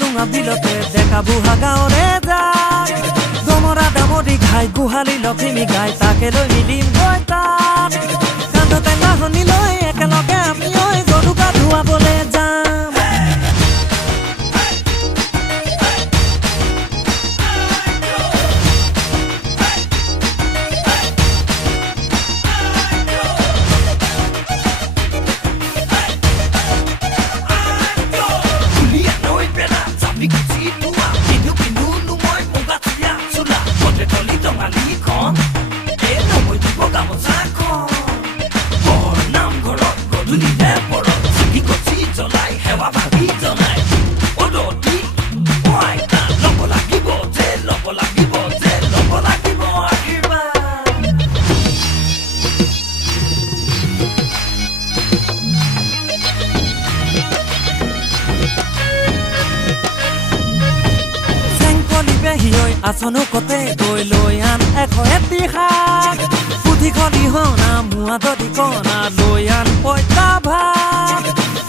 ডুঙা বিলতে ডেকা বুঢ়া গাঁৱৰে যায় দমৰা দামৰি ঘাই গোহালি লখিমী গাই তাকে লৈ মিলিম গৈ তাত কান্ধতে নাহনি লৈ একেলগে আমি গৰুকা ধুৱাবলৈ যাম আসনো কতে গৈ লৈ আন এশ এটি শাক পুথি খলি হনা মুৱা দদি কনা লৈ আন পইতা ভাত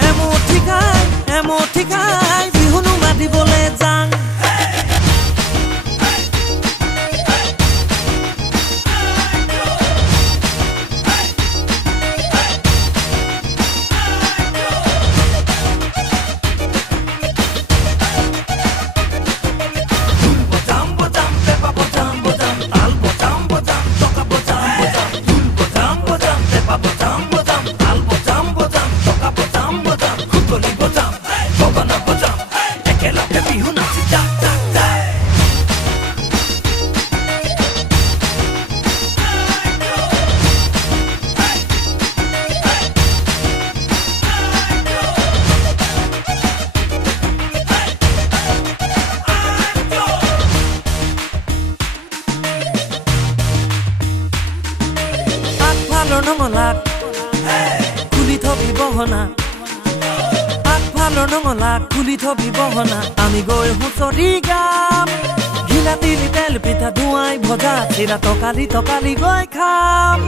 এমুঠি খাই বিহুনো মাতিবলৈ যাং নঙলাক খুলি থবি বহনা আগফালৰ নঙলাক খুলি থবি বহনা আমি গৈ হুঁচৰি গাম ঘিলা তিলি তেল পিঠা ধুৱাই ভজা চিৰা তকালি গৈ খাম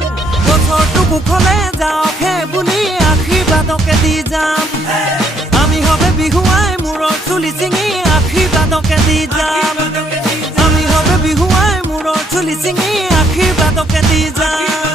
বছৰটো কুশলে যাওক হে বুলি আশীৰ্বাদকে দি যাম আমি হবে বিহুৱাই মূৰৰ চুলি চিঙি আশীৰ্বাদকে দি যাম আমি হবে বিহুৱাই মূৰৰ চুলি চিঙি আশীৰ্বাদকে দি যাম